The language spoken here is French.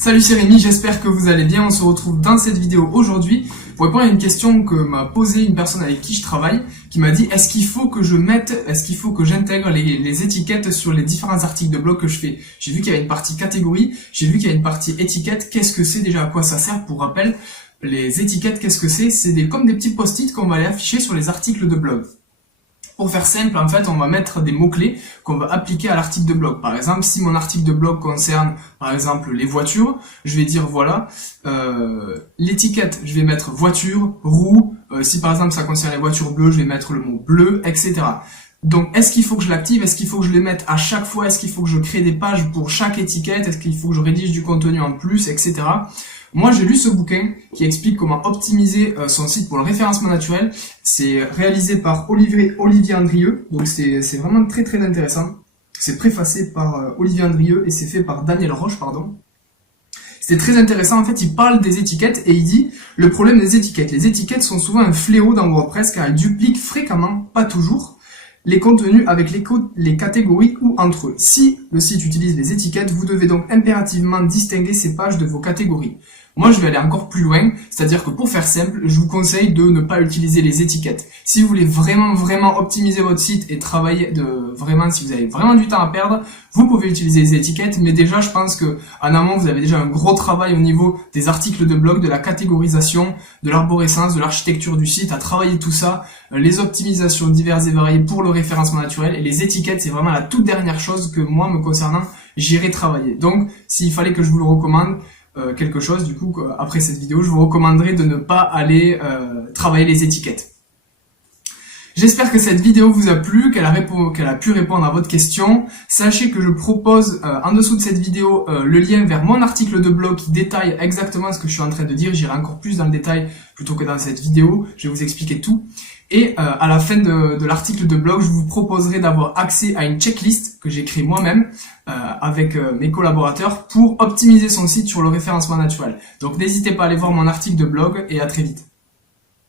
Salut, c'est Rémi, j'espère que vous allez bien. On se retrouve dans cette vidéo aujourd'hui pour répondre à une question que m'a posée une personne avec qui je travaille, qui m'a dit est-ce qu'il faut que j'intègre les étiquettes sur les différents articles de blog que je fais. J'ai vu qu'il y avait une partie catégorie, j'ai vu qu'il y avait une partie étiquette. Qu'est-ce que c'est déjà, à quoi ça sert? Pour rappel, les étiquettes, qu'est-ce que c'est? C'est comme des petits post-it qu'on va aller afficher sur les articles de blog. Pour faire simple, en fait, on va mettre des mots-clés qu'on va appliquer à l'article de blog. Par exemple, si mon article de blog concerne, par exemple, les voitures, je vais dire, voilà, l'étiquette, je vais mettre voiture, roue. Si par exemple, ça concerne les voitures bleues, je vais mettre le mot bleu, etc. Donc, est-ce qu'il faut que je l'active? Est-ce qu'il faut que je les mette à chaque fois? Est-ce qu'il faut que je crée des pages pour chaque étiquette? Est-ce qu'il faut que je rédige du contenu en plus, etc. Moi, j'ai lu ce bouquin qui explique comment optimiser son site pour le référencement naturel. C'est réalisé par Olivier Andrieux, donc c'est vraiment très très intéressant. C'est préfacé par Olivier Andrieux et c'est fait par Daniel Roche, pardon. C'est très intéressant, en fait, il parle des étiquettes et il dit le problème des étiquettes. Les étiquettes sont souvent un fléau dans WordPress car elles dupliquent fréquemment, pas toujours, les contenus avec les catégories ou entre eux. Si le site utilise les étiquettes, vous devez donc impérativement distinguer ces pages de vos catégories. Moi, je vais aller encore plus loin, c'est-à-dire que pour faire simple, je vous conseille de ne pas utiliser les étiquettes. Si vous voulez vraiment optimiser votre site et travailler si vous avez vraiment du temps à perdre, vous pouvez utiliser les étiquettes, mais déjà, je pense que en amont, vous avez déjà un gros travail au niveau des articles de blog, de la catégorisation, de l'arborescence, de l'architecture du site, à travailler tout ça, les optimisations diverses et variées pour le référencement naturel, et les étiquettes, c'est vraiment la toute dernière chose que moi, me concernant, j'irai travailler. Donc, s'il fallait que je vous le recommande, quelque chose, du coup, après cette vidéo, je vous recommanderais de ne pas aller travailler les étiquettes. J'espère que cette vidéo vous a plu, qu'elle a pu répondre à votre question. Sachez que je propose en dessous de cette vidéo le lien vers mon article de blog qui détaille exactement ce que je suis en train de dire. J'irai encore plus dans le détail plutôt que dans cette vidéo. Je vais vous expliquer tout. Et à la fin de l'article de blog, je vous proposerai d'avoir accès à une checklist que j'ai créée moi-même avec mes collaborateurs pour optimiser son site sur le référencement naturel. Donc n'hésitez pas à aller voir mon article de blog et à très vite.